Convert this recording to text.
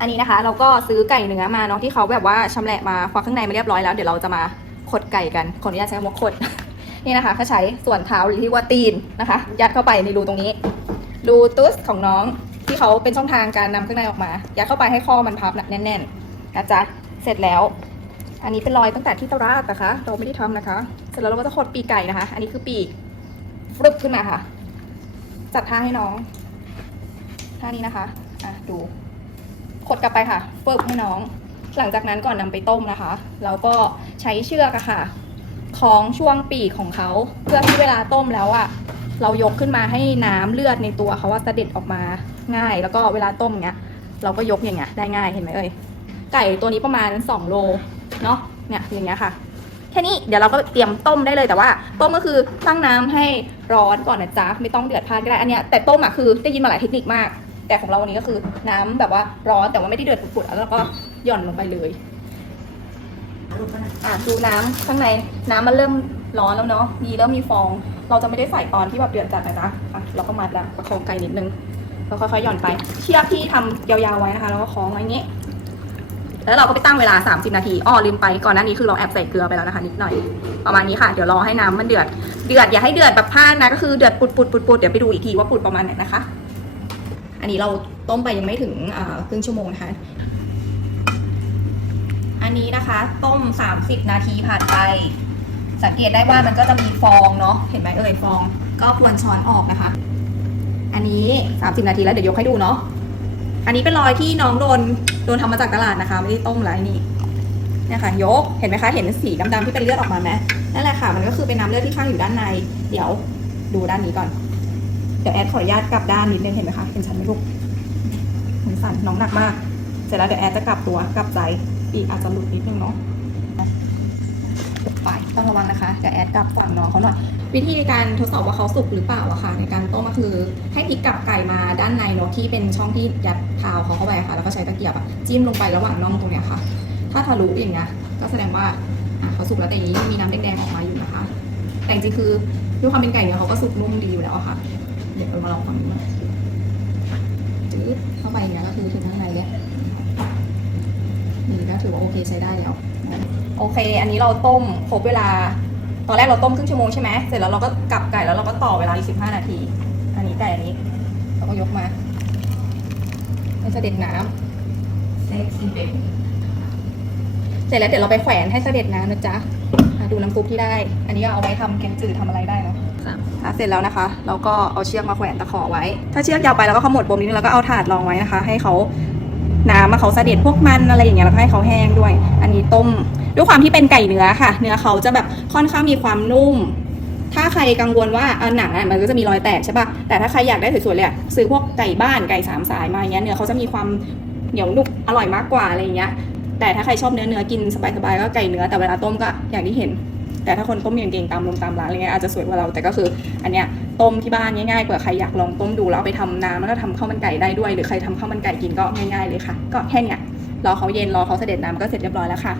อันนี้นะคะ เราก็ซื้อไก่เนื้อมาเนาะที่เขาแบบว่าชำแหละมาควักข้างในมาเรียบร้อยแล้วเดี๋ยวเราจะมาขดไก่กันขออนุญาตใช้คำว่าขด นี่นะคะเขาใช้ส่วนเท้าหรือที่ว่าตีนนะคะ ยัดเข้าไปในรูตรงนี้ รูตุสของน้องที่เขาเป็นช่องทางการนำเครื่องในออกมา ยัดเข้าไปให้ข้อมันพับนะแน่นๆนะจ๊ะเสร็จแล้ว อันนี้เป็นรอยตั้งแต่ที่ตะราดนะคะ เราไม่ได้ทำนะคะ เสร็จแล้วเราก็จะขดปีกไก่นะคะ อันนี้คือปีกฟลุปขึ้นมาค่ะ จัดท่าให้น้องท่านี้นะคะอะดู ขดกลับไปค่ะฟึบให้น้อง หลังจากนั้นก่อนนำไปต้มนะคะเราก็ใช้เชือกอะค่ะคล้องช่วงปีกของเขา เพื่อที่เวลาต้มแล้วอะเรายกขึ้นมาให้น้ำเลือดในตัวเขาว่าเสด็จออกมาง่าย แล้วก็เวลาต้มเงี้ย เราก็ยกอย่างเงี้ยได้ง่ายเห็นไหมเอ่ยไก่ตัวนี้ประมาณ 2 โลเนาะเนี่ยอย่างเงี้ยค่ะแค่นี้เดี๋ยวเราก็เตรียมต้มได้เลยแต่ว่า ต้มก็คือตั้งน้ำให้ร้อนก่อนนะจ๊ะไม่ต้องเดือดพล่านก็ได้อันเนี้ยแต่ต้มอะคือได้ยินมาหลายเทคนิคมาก แต่ของเราวันนี้ก็คือน้ำแบบว่าร้อนแต่ว่าไม่ได้เดือดปุดๆแล้วเราก็หย่อนลงไปเลยอะดูน้ำข้างในน้ำมันเริ่มร้อนแล้วเนาะมีเริ่มมีฟอง เราจะไม่ได้ใส่ตอนที่แบบเดือดจัดนะจ๊ะอะเราก็มัดแล้วประคองไก่นิดนึงแล้วค่อยๆหย่อนไป เชือกที่ทำยาวๆไว้นะคะแล้วก็คล้องไว้อย่างงี้ แล้วเราก็ไปตั้งเวลา 30 นาทีอ้อลืมไปก่อนหน้านี้คือเราแอบใส่เกลือไปแล้วนะคะนิดหน่อยประมาณนี้ค่ะเดี๋ยวรอให้น้ำมันเดือดเดือดอย่าให้เดือดแบบพลาดนะก็คือเดือดปุดปุดปุดปุดเดี๋ยวไปดูอีกทีว่าปุดประมาณไหนนะคะ อันนี้เราต้มไปยังไม่ถึงครึ่งชั่วโมงนะคะอันนี้นะคะต้ม 30 นาทีผ่านไป สังเกตได้ว่ามันก็จะมีฟองเนาะเห็นไหมเอ่ยฟอง ก็ควรช้อนออกนะคะ อันนี้ 30 นาทีแล้วเดี๋ยวยกให้ดูเนาะอันนี้เป็นรอยที่น้องโดนโดนทำมาจากตลาดนะคะ ไม่ได้ต้มอะไรนี่เนี่ยค่ะยกเห็นไหมคะเห็นสีดำๆที่เป็นเลือดออกมาไหมนั่นแหละค่ะ มันก็คือเป็นน้ำเลือดที่ข้างอยู่ด้านใน เดี๋ยวดูด้านนี้ก่อน ดี๋ยวแอดขออนุญาตกลับด้านนิดนึงเห็นไหมคะเห็นชันไหมลูกมันสั่นน้องหนักมาก เสร็จแล้วเดี๋ยวแอดจะกลับตัวกลับใจอีกอาจจะหลุดนิดนึงเนาะไปต้องระวังนะคะเดี๋ยวแอดกลับฝั่งน้องเขาหน่อยวิธีการทดสอบว่าเขาสุกหรือเปล่าอะค่ะ ในการต้มก็คือให้พลิกกลับไก่มาด้านในเนาะที่เป็นช่องที่ยัดเท้าเขาเข้าไปะค่ะ แล้วก็ใช้ตะเกียบอะจิ้มลงไประหว่างน่องตรงเนี้ยค่ะ ถ้าทะลุอย่างเงี้ยก็แสดงว่าเขาสุกแล้วแต่อย่างนี้มีน้ำแดงๆออกมาอยู่นะคะ แต่จริงคือด้วยความเป็นไก่เนื้อเขาก็สุกนุ่มดีอยู่แล้วค่ะ เดี๋ยวเรามาลองฟังดูนะจืดเข้าไปอย่างเงี้ยก็คือถึงข้างในเลยนี่ก็ถือว่าโอเคใช้ได้แล้ว โอเค อันนี้เราต้มครบเวลา ตอนแรกเราต้มครึ่งชั่วโมงใช่ไหมเสร็จแล้วเราก็กลับไก่แล้วเราก็ต่อเวลาอีกสิบห้านาที อันนี้ไก่อันนี้ เราก็ยกมาให้เสด็จน้ำเซ็กซี่เบบี้เสร็จแล้วเดี๋ยวเราไปแขวนให้เสด็จน้ำนะจ๊ะอะดูน้ำซุปที่ได้ อันนี้ก็เอาไว้ทำแกงจืดทำอะไรได้เนอะะเสร็จแล้วนะคะ เราก็เอาเชือกมาแขวนตะขอไว้ ถ้าเชือกยาวไปเราก็ขมวดปมนิดนึงแล้วก็เอาถาดรองไว้นะคะ ให้เขาน้ำมาเขาเสด็จพวกมันอะไรอย่างเงี้ยแล้วก็ให้เขาแห้งด้วย อันนี้ต้มด้วยความที่เป็นไก่เนื้อค่ะ เนื้อเขาจะแบบค่อนข้างมีความนุ่ม ถ้าใครกังวลว่าหนังมันก็จะมีรอยแตกใช่ปะแต่ถ้าใครอยากได้สวยๆเลยซื้อพวกไก่บ้านไก่สามสายมาอย่างเงี้ยเนื้อเขาจะมีความเหนียวนุ่มอร่อยมากกว่าอะไรอย่างเงี้ยแต่ถ้าใครชอบเนื้อเนื้อกินสบายๆก็ไก่เนื้อแต่เวลาต้มก็อย่างที่เห็น แต่ถ้าคนต้มเก่งๆตามโรงตามร้านอะไรเงี้ยอาจจะสวยกว่าเราแต่ก็คือ อันเนี้ยต้มที่บ้านง่ายๆกว่าใครอยากลองต้มดูแล้วเอาไปทำน้ำแล้วก็ทำข้าวมันไก่ได้ด้วย หรือใครทำข้าวมันไก่กินก็ง่ายๆเลยค่ะ ก็แค่เนี้ยรอเขาเย็นรอเขาเสด็จน้ำก็เสร็จเรียบร้อยแล้วค่ะ